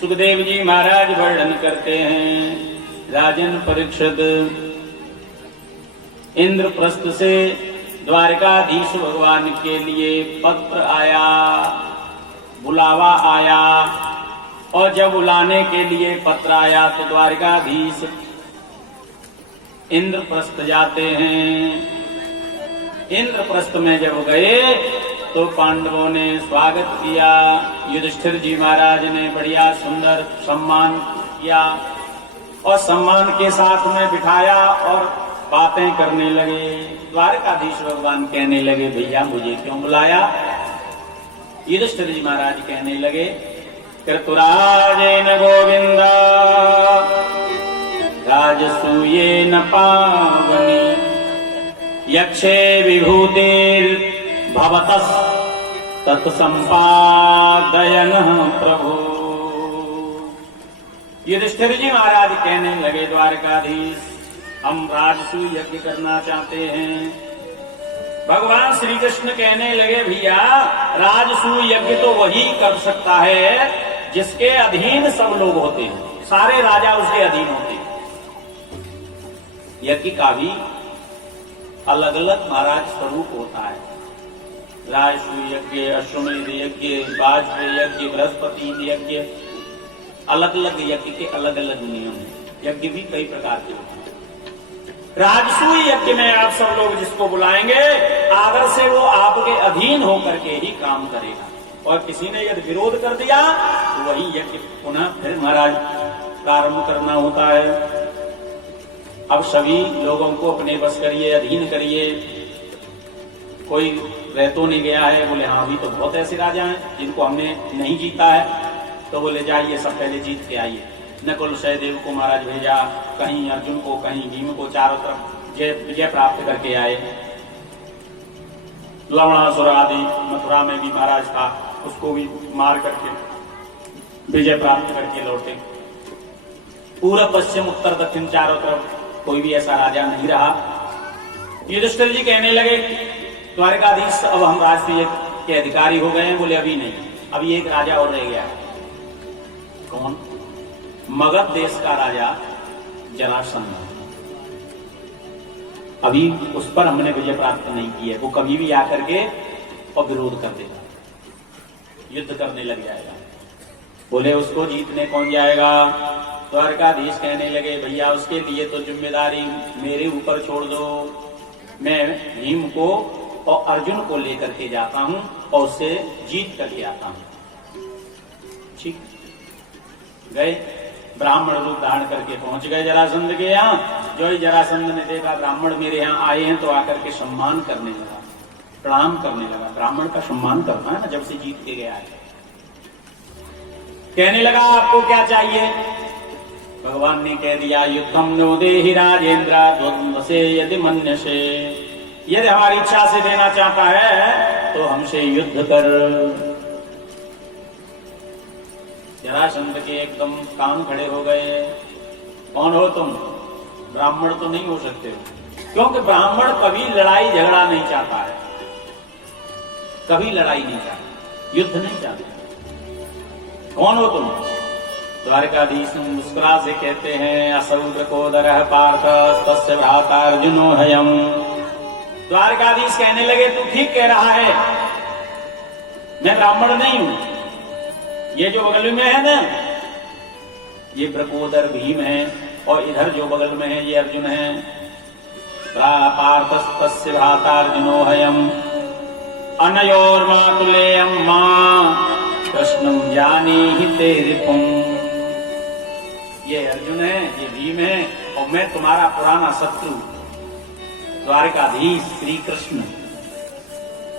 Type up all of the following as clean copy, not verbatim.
सुखदेव जी महाराज वर्णन करते हैं, राजन परीक्षित, इंद्रप्रस्थ से द्वारकाधीश भगवान के लिए पत्र आया, बुलावा आया, और जब बुलाने के लिए पत्र आया तो द्वारकाधीश इंद्रप्रस्थ जाते हैं। इंद्रप्रस्थ में जब गए तो पांडवों ने स्वागत किया, युधिष्ठिर जी महाराज ने बढ़िया सुंदर सम्मान किया और सम्मान के साथ में बिठाया और बातें करने लगे। द्वारकाधीश भगवान कहने लगे, भैया मुझे क्यों बुलाया? युधिष्ठिर जी महाराज कहने लगे, कृतुराजेन गोविंद राजसूयेन पावनी यक्षे विभूतेर भवतस् तत्संपादयन प्रभु। युधिष्ठिर जी महाराज कहने लगे, द्वारकाधीश हम राजसूय यज्ञ करना चाहते हैं। भगवान श्री कृष्ण कहने लगे, भैया राजसूय यज्ञ तो वही कर सकता है जिसके अधीन सब लोग होते हैं, सारे राजा उसके अधीन होते हैं। यज्ञ का भी अलग अलग महाराज स्वरूप होता है। राजसूय यज्ञ, अश्वमेध यज्ञ, वाजपेयी यज्ञ, बृहस्पति यज्ञ, अलग अलग यज्ञ के अलग अलग नियम हैं। यज्ञ भी कई प्रकार के होते हैं। राजसूय यज्ञ में आप सब लोग जिसको बुलाएंगे, आदर से वो आपके अधीन होकर के ही काम करेगा, और किसी ने यदि विरोध कर दिया तो वही यज्ञ पुनः फिर महाराज प्रारंभ करना होता है। अब सभी लोगों को अपने बस करिए, अधीन करिए। कोई रह तो नहीं गया है? बोले हाँ, अभी तो बहुत ऐसे राजा हैं जिनको हमने नहीं जीता है। तो बोले जाइए सब पहले जीत के आइए। नकुल सहदेव को महाराज भेजा, कहीं अर्जुन को, कहीं भीम को, चारों तरफ विजय प्राप्त करके आए। लवणासुर आदि मथुरा में भी महाराज था, उसको भी मार करके विजय प्राप्त करके लौटे। पूर्व पश्चिम उत्तर दक्षिण चारों तरफ कोई भी ऐसा राजा नहीं रहा। युधिष्ठिर जी कहने लगे, द्वारकाधीश अब हम राजसूय के अधिकारी हो गए हैं। बोले अभी नहीं, अभी एक राजा और रह गया। कौन? मगध देश का राजा जरासंध। अभी उस पर हमने विजय प्राप्त नहीं की है। वो कभी भी आकर के और विरोध कर देगा, युद्ध करने लग जाएगा। बोले उसको जीतने कौन जाएगा? द्वारकाधीश कहने लगे, भैया उसके लिए तो जिम्मेदारी मेरे ऊपर छोड़ दो। मैं भीम को और अर्जुन को लेकर के जाता हूं और उससे जीत करके आता हूं। ठीक, गए, ब्राह्मण रूप धारण करके पहुंच गए जरासंध के यहाँ। जो ही जरासंध ने देखा ब्राह्मण मेरे यहाँ आए हैं, तो आकर के सम्मान करने लगा, प्रणाम करने लगा। ब्राह्मण का सम्मान करना है ना, जब से जीत के गया है। कहने लगा, आपको क्या चाहिए? भगवान ने कह दिया, युद्धम नो देहि राजेंद्र द्वंद्व से यदि मन्यसे। यदि हमारी इच्छा से देना चाहता है तो हमसे युद्ध कर। जरासंध के एकदम कान खड़े हो गए। कौन हो तुम? ब्राह्मण तो नहीं हो सकते हो, क्योंकि ब्राह्मण कभी लड़ाई झगड़ा नहीं चाहता है, कभी लड़ाई नहीं चाहता, युद्ध नहीं चाहता। कौन हो तुम? द्वारकाधीश मुस्कुरा से कहते हैं, असौद्र कोदरः पार्थ तस्य भ्राता अर्जुनो हयम्। द्वारकाधीश कहने लगे, तू ठीक कह रहा है, मैं ब्राह्मण नहीं हूं। ये जो बगल में है ना, ये ब्रकोदर भीम है, और इधर जो बगल में है ये अर्जुन है। पार्थ तस्य भ्राता अर्जुनो हयम् अनयोर्मातुलेयम् मां कृष्णं जानीहि ते रिपुम्। ये अर्जुन है, ये भीम है, और मैं तुम्हारा पुराना शत्रु द्वारकाधीश श्री कृष्ण।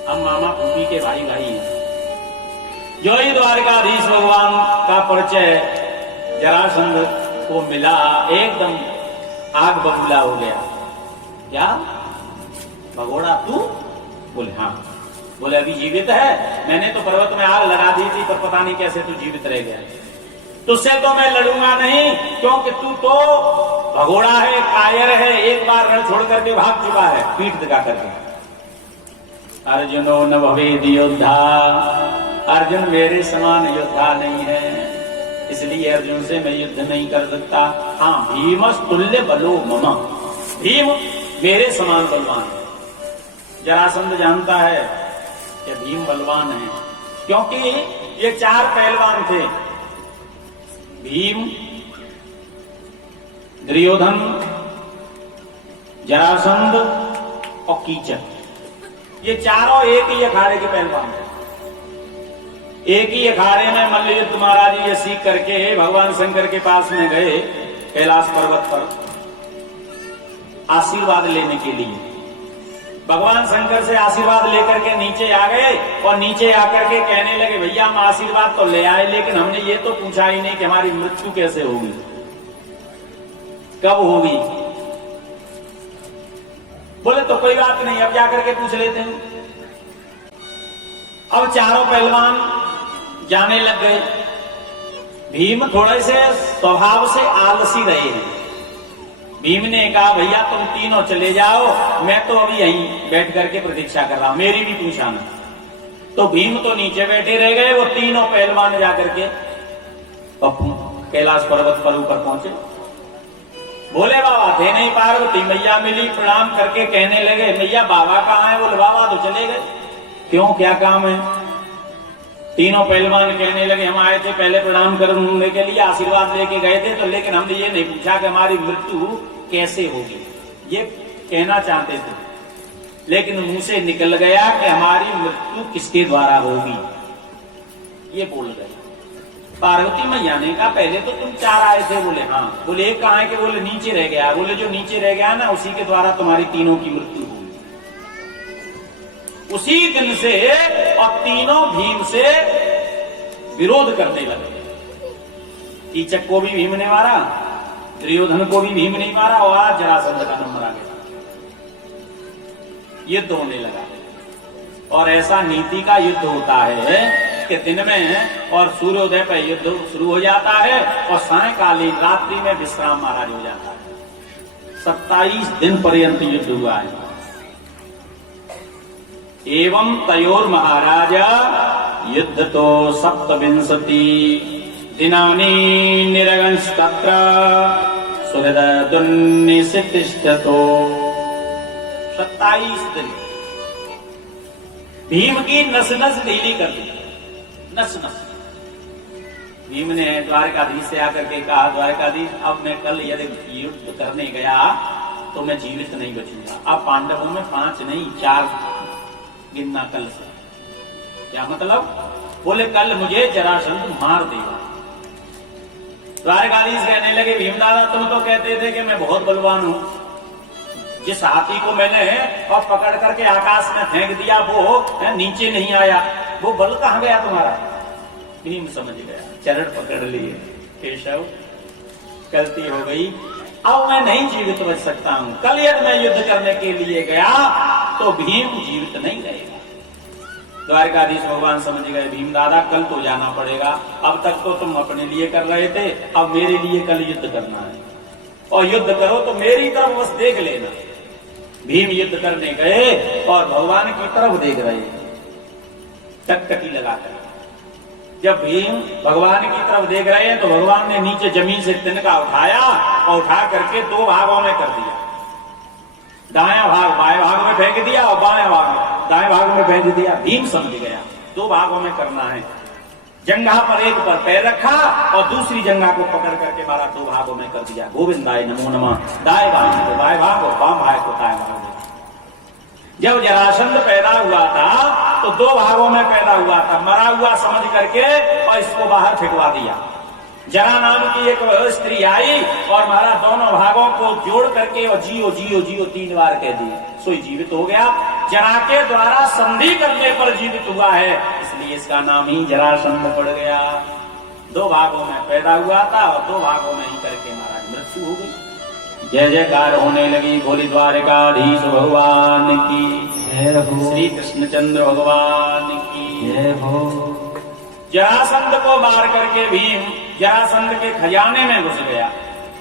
हम मामा फूफी के भाई भाई हैं। जो ही द्वारकाधीश भगवान का परिचय जरासंध को मिला, एकदम आग बबूला हो गया। क्या भगोड़ा तू? बोले हाँ। बोले अभी जीवित है? मैंने तो पर्वत में आग लगा दी थी, पर पता नहीं कैसे तू जीवित रह गया। तुझसे तो मैं लड़ूंगा नहीं, क्योंकि तू तो भगोड़ा है, कायर है, एक बार रण छोड़ करके भाग चुका है पीठ दिखा करके। अर्जुनो न भवेद योद्धा, अर्जुन मेरे समान योद्धा नहीं है, इसलिए कहती है अर्जुन से मैं युद्ध नहीं कर सकता। हाँ, भीमस्तुल्य बलो मम, भीम मेरे समान बलवान है। जरासंध जानता है कि भीम बलवान है, क्योंकि ये 4 पहलवान थे, भीम, दुर्योधन, जरासंध और कीचक। ये चारों एक ही अखाड़े के पहलवान थे। एक ही अखाड़े में मल्ल युद्ध महाराज ये सीख करके भगवान शंकर के पास में गए कैलाश पर्वत पर आशीर्वाद लेने के लिए। भगवान शंकर से आशीर्वाद लेकर के नीचे आ गए और नीचे आकर के कहने लगे भैया हम आशीर्वाद तो ले आए, लेकिन हमने ये तो पूछा ही नहीं कि हमारी मृत्यु कैसे होगी, कब होगी। बोले तो कोई बात नहीं, अब जाकर के पूछ लेते हैं। अब चारों पहलवान जाने लग गए। भीम थोड़े से स्वभाव से आलसी रहे हैं। भीम ने कहा भैया तुम तीनों चले जाओ, मैं तो अभी यहीं बैठ करके प्रतीक्षा कर रहा हूं, मेरी भी पूछा ना। तो भीम तो नीचे बैठे रह गए, वो तीनों पहलवान जाकर के कैलाश पर्वत पर ऊपर पहुंचे। बोले बाबा थे नहीं, पार्वती मैया मिली, प्रणाम करके कहने लगे मैया बाबा कहाँ है। बोले बाबा तो चले गए। क्यों, क्या काम है। तीनों पहलवान कहने लगे हम आए थे पहले प्रणाम करने के लिए, आशीर्वाद लेके गए थे, तो लेकिन हमने ये नहीं पूछा कि हमारी मृत्यु कैसे होगी। ये कहना चाहते थे, लेकिन मुंह से निकल गया कि हमारी मृत्यु किसके द्वारा होगी, ये बोल गए। पार्वती मैया ने कहा पहले तो तुम 4 आए थे। बोले हाँ। बोले एक कहाँ है कि बोले नीचे रह गया। बोले जो नीचे रह गया ना उसी के द्वारा तुम्हारी तीनों की मृत्यु होगी। उसी दिन से और तीनों भीम से विरोध करने लगे। कीचक को भी भीम ने मारा, दुर्योधन को भी भीम ने मारा, और आज जरासंध का नंबर आ गया। युद्ध होने लगा। और ऐसा नीति का युद्ध होता है कि दिन में और सूर्योदय पर युद्ध शुरू हो जाता है और सायंकालीन रात्रि में विश्राम महाराज हो जाता है। 27 दिन पर्यंत युद्ध हुआ है। एवं तयोर महाराज युद्ध तो 27 दिनानि निरगंस्तत्र सुहृदुन्निसितिष्ठतो। 27 दिन भीम की नस नस ढीली कर दी, नस नस। भीम ने द्वारकाधीश से आकर के कहा द्वारकाधीश अब मैं कल यदि युद्ध करने गया तो मैं जीवित नहीं बचूंगा। अब पांडवों में 5 नहीं 4 गिनना कल से। क्या मतलब। बोले कल मुझे जरासंध मार देगा। द्वारकाधीश कहने लगे भीम दादा तुम तो कहते थे कि मैं बहुत बलवान हूं, जिस हाथी को मैंने और पकड़ करके आकाश में फेंक दिया वो नीचे नहीं आया, वो बल कहां गया तुम्हारा। भीम समझ गया, चरण पकड़ लिए, केशव गलती हो गई, अब मैं नहीं जीवित बच सकता हूं। कल यदि मैं युद्ध करने के लिए गया तो भीम जीवित नहीं रहेगा। द्वारकाधीश भगवान समझ गए भीम दादा कल तो जाना पड़ेगा, अब तक तो तुम अपने लिए कर रहे थे, अब मेरे लिए कल युद्ध करना है और युद्ध करो तो मेरी तरफ बस देख लेना। भीम युद्ध करने गए और भगवान की तरफ देख रहे, टकटकी लगाकर। जब भीम भगवान की तरफ देख रहे हैं तो भगवान ने नीचे जमीन से तिनका उठाया और उठा करके 2 भागों में कर दिया। दायां भाग बाएं भाग में फेंक दिया और बाएं भाग दाएं भाग में फेंक दिया। भीम समझ गया 2 भागों में करना है। जंघा पर एक पर पैर रखा और दूसरी जंघा को पकड़ करके मारा, 2 भागों में कर दिया। गोविंदाय नमो नमः। दाएं भाग को बाएं भाग और बाम भाग को दाएं भाग। जब जरासंध पैदा हुआ था तो 2 भागों में पैदा हुआ था, मरा हुआ समझ करके और इसको बाहर फेंकवा दिया। जरा नाम की एक स्त्री आई और मारा, दोनों भागों को जोड़ करके और जियो जियो जियो 3 बार कह दी, सोई जीवित हो गया। जरा के द्वारा संधि करने पर जीवित हुआ है, इसलिए इसका नाम ही जरासंध पड़ गया। 2 भागों में पैदा हुआ था और 2 भागों में ही करके महाराज मृत्यु हो गई। जय जयकार होने लगी, बोली द्वारकाधीश भगवान की जय हो, श्री कृष्णचंद्र भगवान की जय हो। जरासंध को मार करके भीम जरासंध के खजाने में घुस गया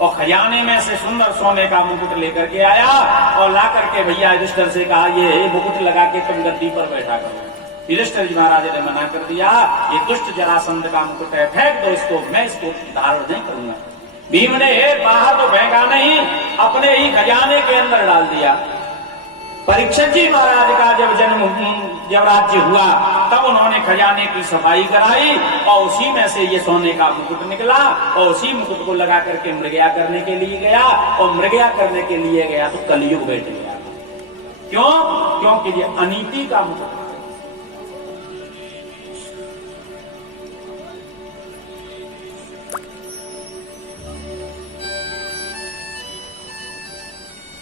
और खजाने में से सुंदर सोने का मुकुट लेकर के आया और ला करके भैया युधिष्ठिर से कहा ये मुकुट लगा के तुम गद्दी पर बैठा करो। युधिष्ठिर जी महाराज ने मना कर दिया, ये दुष्ट जरासंध का मुकुट है, फेंक दो इसको, मैं इसको धारण नहीं करूंगा। भीम ने बाहर तो फेंका नहीं, अपने ही खजाने के अंदर डाल दिया। परीक्षित जी महाराज का जब राज्य हुआ तब उन्होंने खजाने की सफाई कराई और उसी में से ये सोने का मुकुट निकला और उसी मुकुट को लगा करके मृगया करने के लिए गया और मृगया करने के लिए गया तो कलयुग बैठ गया। क्यों? क्योंकि ये अनीति का मुकुट।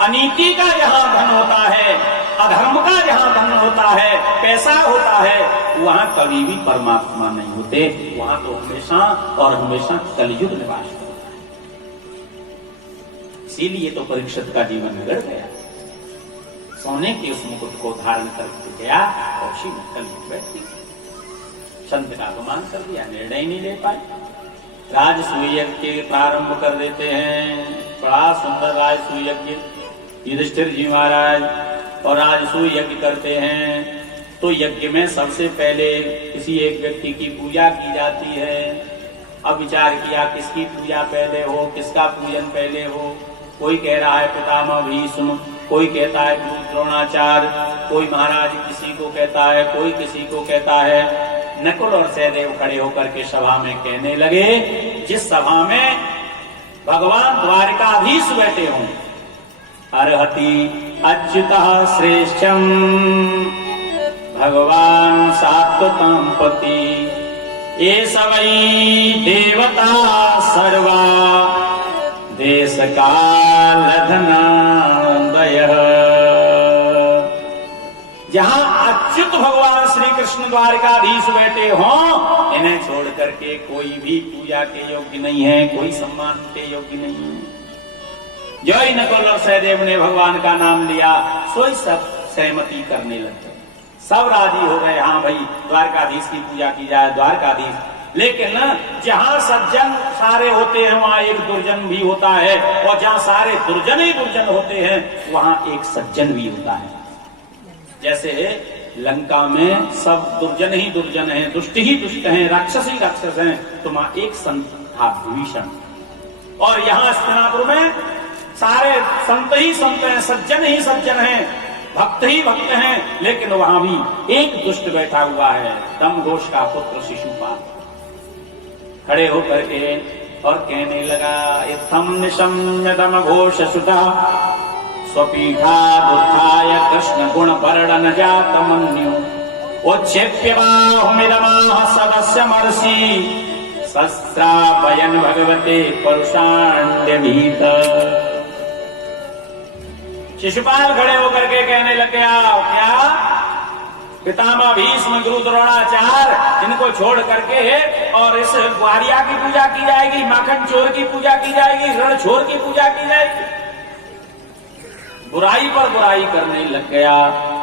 अनीति का जहां धन होता है, अधर्म का जहां धन होता है, पैसा होता है, वहां कभी भी परमात्मा नहीं होते, वहां तो हमेशा और हमेशा कलयुग निवास होता है। इसीलिए तो परीक्षित का जीवन बिगड़ गया। सोने के उस मुकुट को धारण करके गया और उसी में कलयुग बैठ गया। संत का अपमान कर दिया, निर्णय नहीं ले पाए। राजसूय यज्ञ के प्रारंभ कर देते हैं। बड़ा सुंदर राजसूय यज्ञ युधिष्ठिर जी महाराज और राजसूय यज्ञ करते हैं। तो यज्ञ में सबसे पहले किसी एक व्यक्ति की पूजा की जाती है। अब विचार किया किसकी पूजा पहले हो, किसका पूजन पहले हो। कोई कह रहा है पितामह भीष्म, कोई कहता है गुरु द्रोणाचार्य, कोई महाराज किसी को कहता है, कोई किसी को कहता है। नकुल और सहदेव खड़े होकर के सभा में कहने लगे, जिस सभा में भगवान द्वारिकाधीश बैठे हों, अर्हति अच्युतः श्रेष्ठम भगवान सात्वतम पति, एष वै देवता सर्वा देश काल धनादयः। जहां अच्युत भगवान श्री कृष्ण द्वारिकाधीश बैठे हों, इन्हें छोड़ करके कोई भी पूजा के योग्य नहीं है, कोई सम्मान के योग्य नहीं है। जो ही नकुल और सहदेव ने भगवान का नाम लिया, सोई सब सहमति करने लगे, सब राजी हो गए, हाँ भाई द्वारकाधीश की पूजा की जाए, द्वारकाधीश। लेकिन जहां सज्जन सारे होते हैं वहां एक दुर्जन भी होता है, और जहां सारे दुर्जन ही दुर्जन होते हैं वहां एक सज्जन भी होता है। जैसे लंका में सब दुर्जन ही दुर्जन हैं, दुष्ट ही दुष्ट हैं, राक्षस ही राक्षस हैं, तो वहां एक संत था विभीषण। और यहाँ हस्तिनापुर में सारे संत ही संत हैं, सज्जन ही सज्जन हैं, भक्त ही भक्त हैं, लेकिन वहां भी एक दुष्ट बैठा हुआ है, दमघोष का पुत्र शिशुपाल। खड़े होकर के और कहने लगा, इत्थं निशम्य दमघोष सुता स्वपीठादुत्थाय कृष्ण गुण वर्णन जातमन्यु उच्छेप्य बाहुमिदमाह सदस्य मर्षि शस्त्राभयन भगवते परुषाण्य भीत। शिशुपाल खड़े होकर के कहने लगे, क्या पितामह भीष्म गुरु द्रोणाचार्य इनको छोड़ करके और इस ग्वारिया की पूजा की जाएगी, माखन चोर की पूजा की जाएगी, रण छोर की पूजा की जाएगी। बुराई पर बुराई करने लग गया।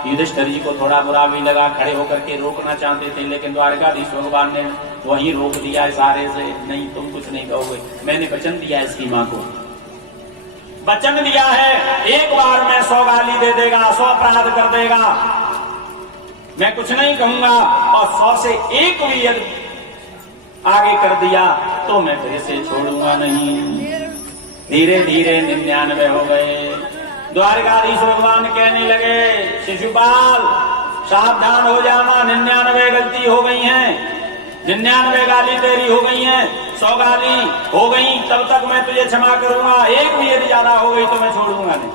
युधिष्ठिर जी को थोड़ा बुरा भी लगा, खड़े होकर के रोकना चाहते थे, लेकिन द्वारकाधीश भगवान ने वहीं रोक दिया इशारे से, नहीं तुम कुछ नहीं कहोगे, मैंने वचन दिया इसकी माँ को, वचन दिया है एक बार में 100 गाली दे देगा, 100 अपराध कर देगा, मैं कुछ नहीं कहूंगा, और 100 से एक भी यदि आगे कर दिया तो मैं फिर से छोड़ूंगा नहीं। धीरे धीरे 99 हो गए। द्वारकाधीश भगवान कहने लगे, शिशुपाल सावधान हो जाना, 99 गलती हो गई हैं, 99 गाली तेरी हो गई हैं, 100 गाली हो गई, तब तक मैं तुझे क्षमा करूंगा, एक भी यदि ज्यादा हो गई तो मैं छोड़ूंगा नहीं।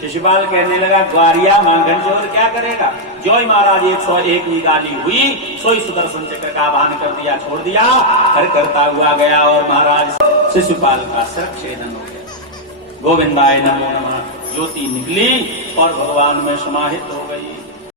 शिशुपाल कहने लगा, ग्वारिया माखन चोर क्या करेगा? जो ही महाराज 101 की गाली हुई, सोई सुदर्शन चक्र का आह्वान कर दिया, छोड़ दिया, हर करता हुआ गया और महाराज शिशुपाल का सिरच्छेदन हो गया। गोविंदाय नमो नमः। ज्योति निकली और भगवान में समाहित हो गई।